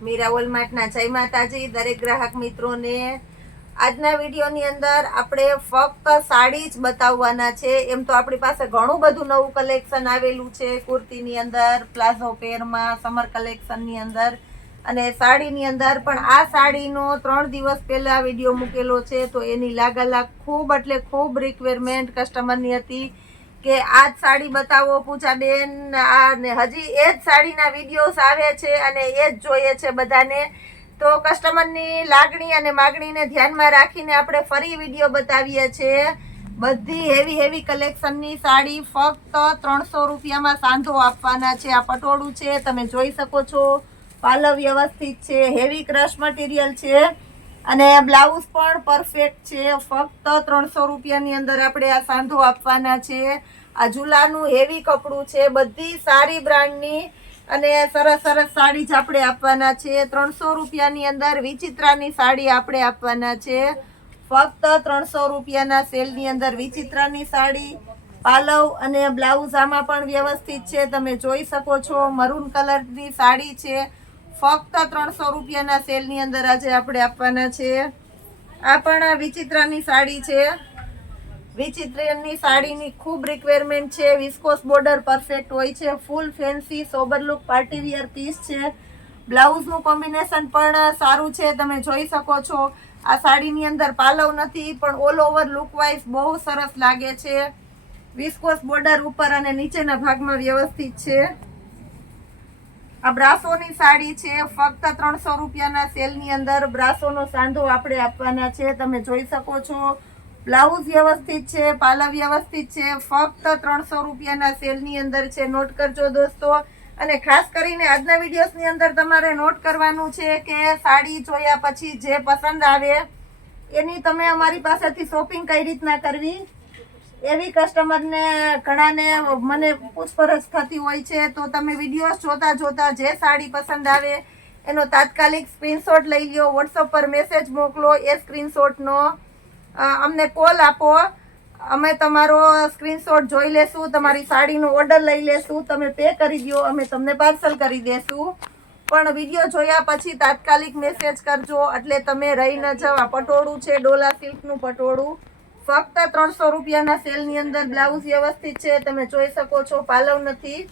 મીરા વોલમાર્ટના જય માતાજી દરેક ગ્રાહક મિત્રોને। આજના વિડીયોની અંદર આપણે ફક્ત સાડી જ બતાવવાના છે। એમ તો આપણી પાસે ઘણું બધું નવું કલેક્શન આવેલું છે, કુર્તીની અંદર, પ્લાઝો પેરમાં, સમર કલેક્શનની અંદર અને સાડીની અંદર। પણ આ સાડીનો 3 દિવસ પહેલા વિડીયો મૂકેલો છે, તો એની લાગાલાગ ખૂબ એટલે ખૂબ રિક્વાયરમેન્ટ કસ્ટમરની હતી કે આ જ સાડી બતાવો પૂજાબેન, અને હજી એ જ સાડીના વિડીયોઝ આવે છે અને એ જ જોઈએ છે બધાને। તો કસ્ટમરની લાગણી અને માગણીને ધ્યાનમાં રાખીને આપણે ફરી વિડીયો બતાવીએ છીએ। બધી હેવી કલેક્શનની સાડી ફક્ત 300 રૂપિયામાં સાંધો આપવાના છે। આ પટોળું છે, તમે જોઈ શકો છો, પાલવ વ્યવસ્થિત છે, હેવી ક્રશ મટીરિયલ છે અને બ્લાઉઝ પણ પરફેક્ટ છે। ફક્ત 300 રૂપિયાની અંદર આપણે આ સાંધો આપવાના છે। આ ઝુલાનું હેવી કપડું છે, બધી સારી બ્રાન્ડની અને સરસ સાડી જ આપણે આપવાના છે। 300 રૂપિયાની અંદર વિચિત્રાની સાડી આપણે આપવાના છે। ફક્ત 300 રૂપિયાના સેલની અંદર વિચિત્રાની સાડી, પાલવ અને બ્લાઉઝ આમાં પણ વ્યવસ્થિત છે, તમે જોઈ શકો છો। મરૂન કલરની સાડી છે, ફક્ત 300 રૂપિયાના સેલની અંદર આજે આપણે આપવાના છે। આ પણ વિચિત્રાની સાડી છે, વિચિત્રની સાડીની ખૂબ રિક્વાયરમેન્ટ છે। વિસ્કોસ બોર્ડર પરફેક્ટ હોય છે, full fancy sober look party wear piece છે। બ્લાઉઝનું કોમ્બિનેશન પણ સારું છે, તમે જોઈ શકો છો। આ સાડીની અંદર પાલવ નથી, પણ ઓલ ઓવર લુક વાઇઝ બહુ સરસ લાગે છે। વિસ્કોસ બોર્ડર ઉપર અને નીચેના ભાગમાં વ્યવસ્થિત છે। આ બ્રાસોની સાડી છે, ફક્ત 300 રૂપિયાના સેલની અંદર બ્રાસોનો સાંધો આપણે આપવાના છે, તમે જોઈ શકો છો। બ્લાઉઝ વ્યવસ્થિત છે, પાલવ વ્યવસ્થિત છે, ફક્ત 300 રૂપિયાના સેલની અંદર છે, નોટ કરજો દોસ્તો। અને ખાસ કરીને આજના વિડીયોની અંદર તમારે નોટ કરવાનું છે કે સાડી જોયા પછી જે પસંદ આવે એની તમે અમારી પાસેથી શોપિંગ કઈ રીતના કરવી, એવી કસ્ટમરને ઘણાને મને પૂછપરછ થતી હોય છે। તો તમે વિડીયોઝ જોતા જે સાડી પસંદ આવે એનો તાત્કાલિક સ્ક્રીનશોટ લઈ લ્યો, વોટ્સઅપ પર મેસેજ મોકલો, એ સ્ક્રીનશોટનો અમને કોલ આપો, અમે તમારો સ્ક્રીનશોટ જોઈ લેશું, તમારી સાડીનો ઓર્ડર લઈ લેશું, તમે પે કરી દો, અમે તમને પાર્સલ કરી દેશું। પણ વિડીયો જોયા પછી તાત્કાલિક મેસેજ કરજો, એટલે તમે રહી ન જાઓ। આ પટોળું છે, ડોલા સિલ્કનું પટોળું, ફક્ત 300 રૂપિયાના સેલની અંદર બ્લાઉઝ વ્યવસ્થિત છે, તમે જોઈ શકો છો, પાલવ નથી,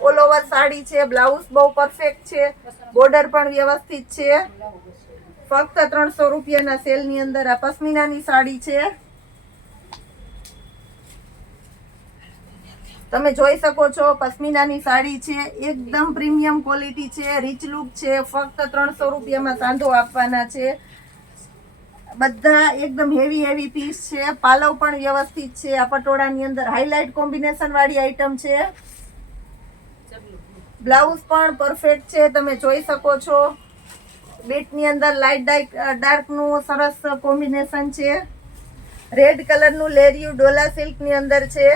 ઓલ ઓવર સાડી છે, બ્લાઉઝ બહુ પરફેક્ટ છે, બોર્ડર પણ વ્યવસ્થિત છે। ફક્ત 300 રૂપિયાના સેલની અંદર આ પશ્મિનાની સાડી છે, તમે જોઈ શકો છો। પશ્મિનાની સાડી છે, એકદમ પ્રીમિયમ ક્વોલિટી છે, રીચ લુક છે, ફક્ત 300 રૂપિયામાં સાંધો આપવાના છે। બધા એકદમ હેવી પીસ છે, પાલવ પણ વ્યવસ્થિત છે। આ પટોળાની અંદર હાઇલાઇટ કોમ્બિનેશન વાળી આઈટમ છે, બ્લાઉઝ પણ પરફેક્ટ છે, તમે જોઈ શકો છો। બીટની અંદર લાઇટ ડાર્કનું સરસ કોમ્બિનેશન છે, રેડ કલરનું લેરિયું ડોલા સિલ્કની અંદર છે,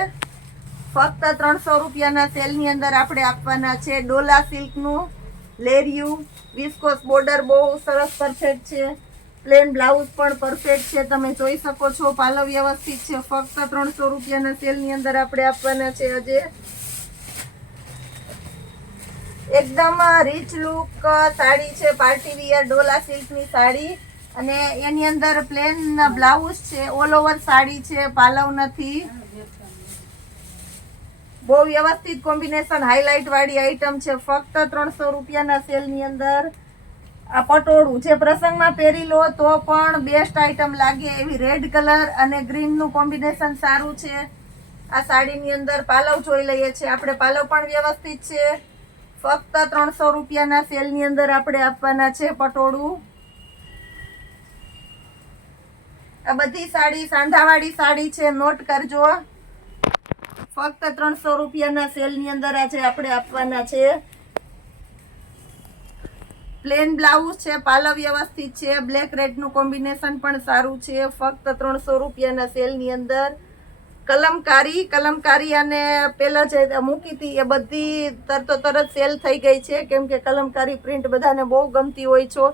ફક્ત 300 રૂપિયાના સેલની અંદર આપણે આપવાના છે। ડોલા સિલ્કનું લેરિયું, વિસ્કોસ બોર્ડર બહુ સરસ પરફેક્ટ છે, પ્લેન બ્લાઉઝ પણ પરફેક્ટ છે, તમે જોઈ શકો છો। પાલવ વ્યવસ્થિત છે, ફક્ત 300 રૂપિયાના સેલની અંદર આપણે આપવાના છે। આજે એકદમ રીચ લુક સાડી છે, પાર્ટી વિયર ડોલા સિલ્કની સાડી, અને એની અંદર પ્લેન બ્લાઉઝ છે, ઓલ ઓવર સાડી છે, પાલવ નથી, બહુ વ્યવસ્થિત કોમ્બિનેશન હાઇલાઇટ વાળી આઈટમ છે, ફક્ત 300 રૂપિયાના સેલની અંદર। આ પટોળું જે પ્રસંગમાં પહેરી લો તો પણ બેસ્ટ આઈટમ લાગે એવી રેડ કલર અને ગ્રીનનું કોમ્બિનેશન સારું છે। આ સાડીની અંદર પાલવ જોઈ લઈએ છીએ આપણે, પાલવ પણ વ્યવસ્થિત છે, ફક્ત 300 રૂપિયાના સેલની અંદર આપણે આપવાના છે પટોળું। આ બધી સાડી સાંધાવાળી સાડી છે, નોટ કરજો, ફક્ત 300 રૂપિયાના સેલની અંદર આજે આપણે આપવાના છે। પ્લેન બ્લાઉઝ છે, પાલવ વ્યવસ્થિત છે, બ્લેક રેડનું કોમ્બિનેશન પણ સારું છે, ફક્ત 300 રૂપિયાના સેલની અંદર। કલમકારી અને પેલા જે મૂકી હતી એ બધી તરત સેલ થઈ ગઈ છે, કેમ કે કલમકારી પ્રિન્ટ બધાને બહુ ગમતી હોય છે।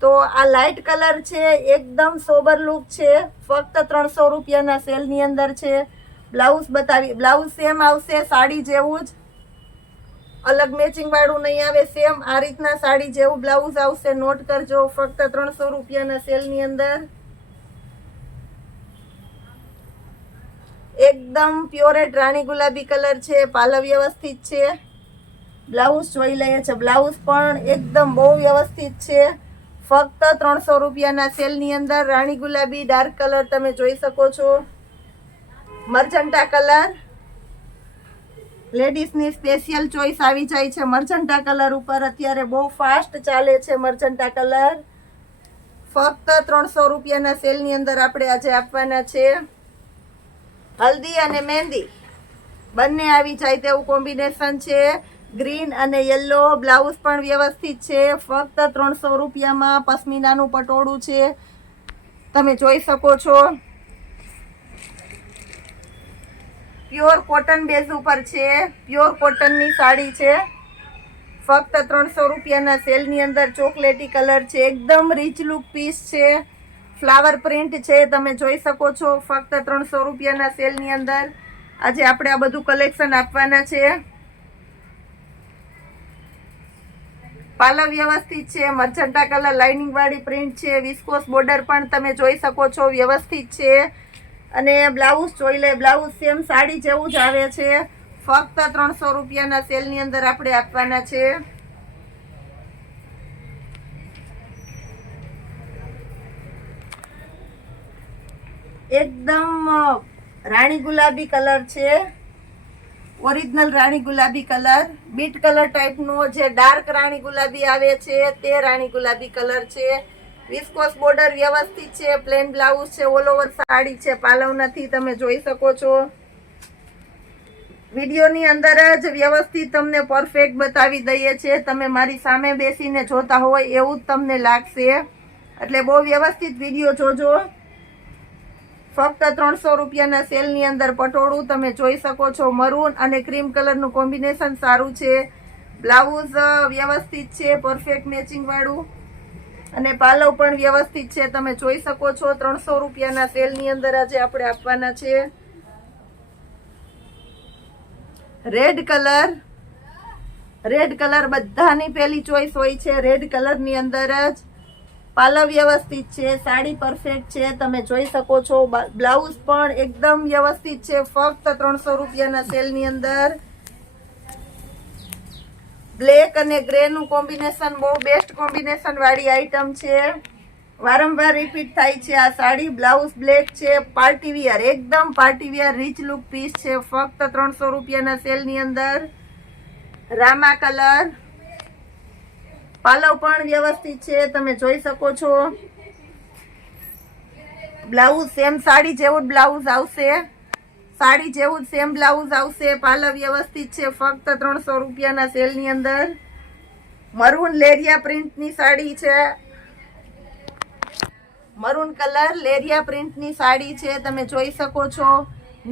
તો આ લાઇટ કલર છે, એકદમ સોબર લુક છે, ફક્ત 300 રૂપિયાના સેલની અંદર છે। બ્લાઉઝ બતાવી, બ્લાઉઝ સેમ આવશે સાડી જેવું જ, અલગ મેચિંગ વાળું નહીં આવે, સેમ આ રીતના સાડી જેવું બ્લાઉઝ આવશે. નોટ કરજો, ફક્ત 300 રૂપિયાના સેલની અંદર. એકદમ પ્યોરેટ રાણી ગુલાબી કલર છે, પાલવ વ્યવસ્થિત છે. બ્લાઉઝ જોઈ લઈએ છે, બ્લાઉઝ પણ એકદમ બહુ વ્યવસ્થિત છે. ફક્ત 300 રૂપિયાના સેલની અંદર રાણી ગુલાબી ડાર્ક કલર તમે જોઈ શકો છો. મર્જન્ટા કલર લેડીઝની સ્પેશિયલ ચોઈસ આવી જાય છે. મર્જન્ટા કલર ઉપર અત્યારે બહુ ફાસ્ટ ચાલે છે મર્જન્ટા કલર. ફક્ત 300 રૂપિયાના સેલની અંદર આપણે આજે આપવાના છે. હલ્દી અને મહેંદી બંને આવી જાય તેવું કોમ્બિનેશન છે. ગ્રીન અને યલો બ્લાઉઝ પણ વ્યવસ્થિત છે. ફક્ત 300 રૂપિયામાં પશ્મિનાનું પટોળું છે, તમે જોઈ શકો છો. પ્યોર કોટન બેઝ ઉપર છે, પ્યોર કોટનની સાડી છે. ફક્ત 300 રૂપિયાના સેલની અંદર ચોકલેટી કલર છે, એકદમ રીચ લુક પીસ છે. ફ્લાવર પ્રિન્ટ છે, તમે જોઈ શકો છો. ફક્ત 300 રૂપિયાના સેલની અંદર આજે આપણે આ બધું કલેક્શન આપવાના છે. પાલવ વ્યવસ્થિત છે, મર્જન્ટા કલર લાઇનિંગ વાળી પ્રિન્ટ છે. વિસ્કોસ બોર્ડર પણ તમે જોઈ શકો છો, વ્યવસ્થિત છે. અને બ્લાઉઝ જોઈ લે, બ્લાઉઝ સેમ સાડી જેવું જ આવે છે. ફક્ત 300 રૂપિયાના સેલની અંદર આપણે આપવાના છે. એકદમ રાણી ગુલાબી કલર છે, ઓરિજિનલ રાણી ગુલાબી કલર. બીટ કલર ટાઈપનો જે ડાર્ક રાણી ગુલાબી આવે છે તે રાણી ગુલાબી કલર છે. વિસ્કોસ બોર્ડર વ્યવસ્થિત છે, પ્લેન બ્લાઉઝ છે, ઓલ ઓવર સાડી છે, પાલવ નથી, તમે જોઈ શકો છો. વિડીયોની અંદર જ વ્યવસ્થિત તમને પરફેક્ટ બતાવી દઈએ છીએ. તમે મારી સામે બેસીને જોતા હોય એવું જ તમને લાગશે, એટલે બહુ વ્યવસ્થિત વિડીયો જોજો. ફક્ત 300 રૂપિયાના સેલની અંદર પટોળું તમે જોઈ શકો છો. મરૂન અને ક્રીમ કલરનું કોમ્બિનેશન સારું છે. બ્લાઉઝ વ્યવસ્થિત છે, પરફેક્ટ મેચિંગ વાળું. અને પાલવ પણ વ્યવસ્થિત છે, તમે જોઈ શકો છો. 300 રૂપિયાના સેલની અંદર આજે આપણે આપવાના છે. રેડ કલર બધાની પહેલી ચોઈસ હોય છે. રેડ કલરની અંદર જ પાલવ વ્યવસ્થિત છે, સાડી પરફેક્ટ છે, તમે જોઈ શકો છો. બ્લાઉઝ પણ એકદમ વ્યવસ્થિત છે. ફક્ત 300 રૂપિયાના સેલની અંદર. બ્લેક અને ગ્રે નું કોમ્બિનેશન બહુ બેસ્ટ કોમ્બિનેશન વાળી આઈટમ છે. વારંવાર રિપીટ થાય છે આ સાડી. બ્લાઉઝ બ્લેક છે, પાર્ટી વિયર, એકદમ party wear rich look piece છે. ફક્ત 300 રૂપિયાના સેલની અંદર. રામા કલર, પાલવ પણ વ્યવસ્થિત છે, તમે જોઈ શકો છો. બ્લાઉઝ સેમ સાડી જેવું જ બ્લાઉઝ આવશે, સાડી જેવું જ સેમ બ્લાઉઝ આવશે. પાલવ વ્યવસ્થિત છે. ફક્ત 300 રૂપિયાના સેલની અંદર. મરૂન લેરિયા પ્રિન્ટની સાડી છે, મરૂન કલર લેરિયા પ્રિન્ટની સાડી છે, તમે જોઈ શકો છો.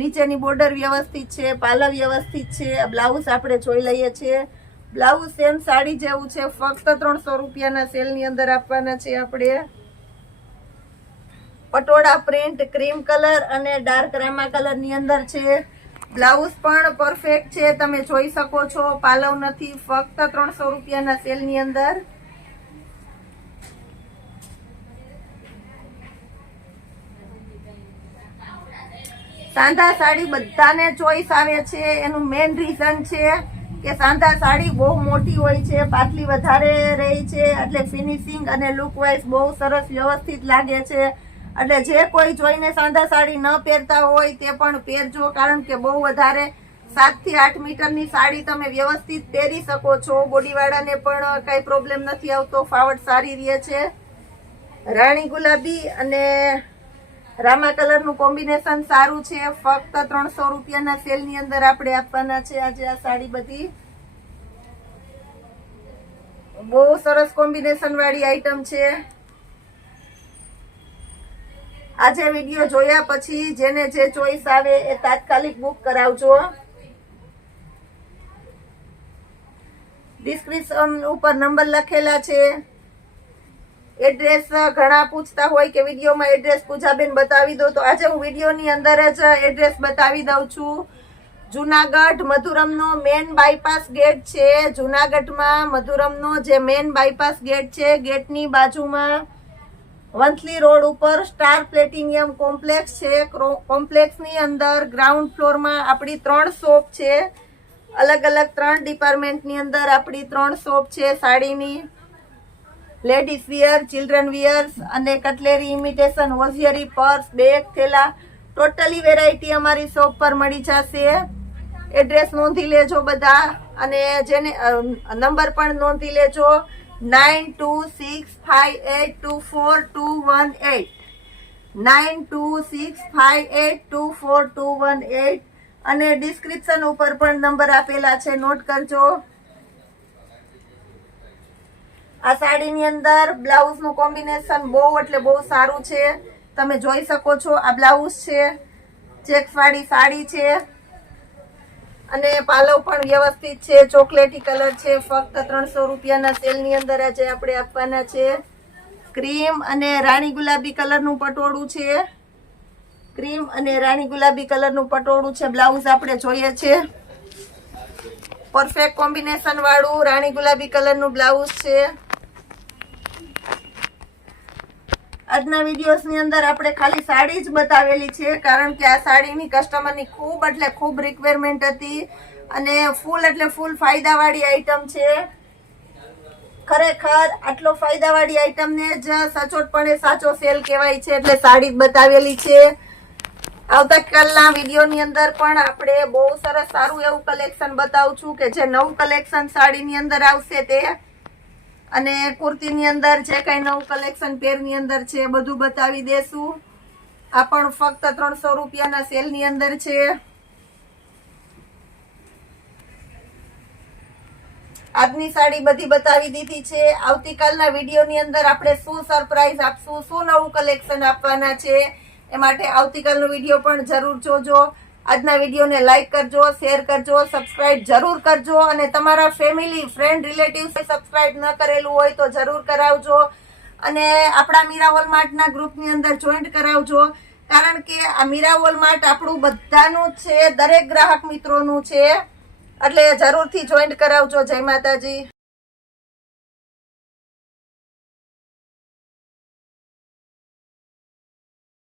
નીચેની બોર્ડર વ્યવસ્થિત છે, પાલવ વ્યવસ્થિત છે. બ્લાઉઝ આપણે જોઈ લઈએ છીએ. બ્લાઉઝ સેમ સાડી જેવું છે. ફક્ત 300 રૂપિયાના સેલની અંદર આપવાના છે આપણે. પટોળા પ્રિન્ટ ક્રીમ કલર અને ડાર્ક રામા કલરની અંદર છે. બ્લાઉઝ પણ પરફેક્ટ છે, તમે જોઈ શકો છો. પાલવ નથી. ફક્ત 300 રૂપિયાના સેલની અંદર. સાંધા સાડી બધાને ચોઈસ આવે છે. એનું મેઇન રીઝન છે કે સાંધા સાડી બહુ મોટી હોય છે, પાટલી વધારે રહી છે, એટલે ફિનિશિંગ અને લુક વાઇઝ બહુ સરસ વ્યવસ્થિત લાગે છે. એટલે જે કોઈ જોઈને સાંધા સાડી ન પહેરતા હોય તે પણ પહેરજો, કારણ કે બહુ વધારે 7 થી 8 મીટરની સાડી તમે વ્યવસ્થિત પહેરી શકો છો. બોડીવાળાને પણ કઈ પ્રોબ્લેમ નથી આવતો, ફાવટ સારી રહે છે. રાણી ગુલાબી અને રામા કલરનું કોમ્બિનેશન સારું છે. ફક્ત 300 રૂપિયાના સેલની અંદર આપણે આપવાના છે આજે આ સાડી. બધી બહુ સરસ કોમ્બિનેશન વાળી આઈટમ છે. આજે વિડીયો જોયા પછી જેને જે ચોઈસ આવે એ તાત્કાલિક બુક કરાવજો. ડિસ્ક્રિપ્શન ઉપર નંબર લખેલા છે. એડ્રેસ ઘણા પૂછતા હોય કે વિડીયોમાં એડ્રેસ પૂજાબેન બતાવી દો, તો આજે હું વિડીયોની અંદર જ એડ્રેસ બતાવી દઉં છું. જુનાગઢ મધુરમનો મેન બાયપાસ ગેટ છે. જુનાગઢમાં મધુરમનો જે મેન બાયપાસ ગેટ છે, ગેટની બાજુમાં વંથલી રોડ ઉપર સ્ટાર પ્લેટિનિયમ કોમ્પ્લેક્સ છે. કોમ્પ્લેક્સની અંદર ગ્રાઉન્ડ ફ્લોરમાં આપણી 3 શોપ છે. અલગ અલગ 3 ડિપાર્ટમેન્ટની અંદર આપણી 3 શોપ છે સાડીની. લેડીઝ વિયર, ચિલ્ડ્રન વિયર્સ અને cutlery, imitation, hosiery, purse, bag, થેલા, ટોટલી વેરાયટી અમારી શોપ પર મળી જશે. એડ્રેસ નોંધી લેજો બધા અને જેને નંબર પણ નોંધી લેજો 9265824218 9265824218 અને ડિસ્ક્રિપ્શન ઉપર પણ નંબર આપેલા છે, નોટ કરજો. આ સાડીની અંદર બ્લાઉઝનું કોમ્બિનેશન બહુ એટલે બહુ સારું છે. તમે જોઈ શકો છો આ બ્લાઉઝ છે, ચેક્સ વાળી સાડી છે અને પાલવ પણ વ્યવસ્થિત છે. ચોકલેટી કલર છે. ફક્ત 300 રૂપિયાના સેલની અંદર આજે આપણે આપવાના છે. ક્રીમ અને રાણી ગુલાબી કલરનું પટોળું છે. ક્રીમ અને રાણી ગુલાબી કલરનું પટોળું છે. બ્લાઉઝ આપણે જોઈએ છે. પરફેક્ટ કોમ્બિનેશન વાળું રાણી ગુલાબી કલરનું બ્લાઉઝ છે. આજના વિડીયોઝની અંદર આપણે ખાલી સાડી જ બતાવેલી છે, કારણ કે આ સાડીની કસ્ટમરની ખૂબ એટલે ખૂબ રિક્વાયરમેન્ટ હતી અને ફૂલ એટલે ફૂલ ફાયદાવાળી આઈટમ છે. ખરેખર આટલો ફાયદાવાળી આઈટમને જ સચોટપણે સાચો સેલ કહેવાય છે, એટલે સાડી જ બતાવેલી છે. આવતીકાલના વિડીયોની અંદર પણ આપણે બહુ સરસ સારું એવું કલેક્શન બતાવું છું કે જે નવું કલેક્શન સાડીની અંદર આવશે તે, અને કુર્તીની અંદર જે કઈ નવું કલેક્શન પેરની અંદર છે બધું બતાવી દેશું. આ પણ ફક્ત 300 રૂપિયાના સેલની અંદર છે. આજની સાડી બધી બતાવી દીધી છે. આવતીકાલના વિડીયોની અંદર આપણે શું સરપ્રાઈઝ આપશું, શું નવું કલેક્શન આપવાના છે, એ માટે આવતીકાલનો વિડીયો પણ જરૂર જોજો. આજના વિડીયોને લાઈક કરજો, શેર કરજો, સબસ્ક્રાઇબ જરૂર કરજો અને તમારા ફેમિલી, ફ્રેન્ડ, રિલેટિવ્સ સબસ્ક્રાઇબ ન કરેલું હોય તો જરૂર કરાવજો અને આપણા મીરા વોલમાર્ટના ગ્રુપની અંદર જોઈન્ટ કરાવજો, કારણ કે આ મીરા વોલમાર્ટ આપણું બધાનું છે, દરેક ગ્રાહક મિત્રોનું છે, એટલે જરૂરથી જોઈન્ટ કરાવજો. જય માતાજી.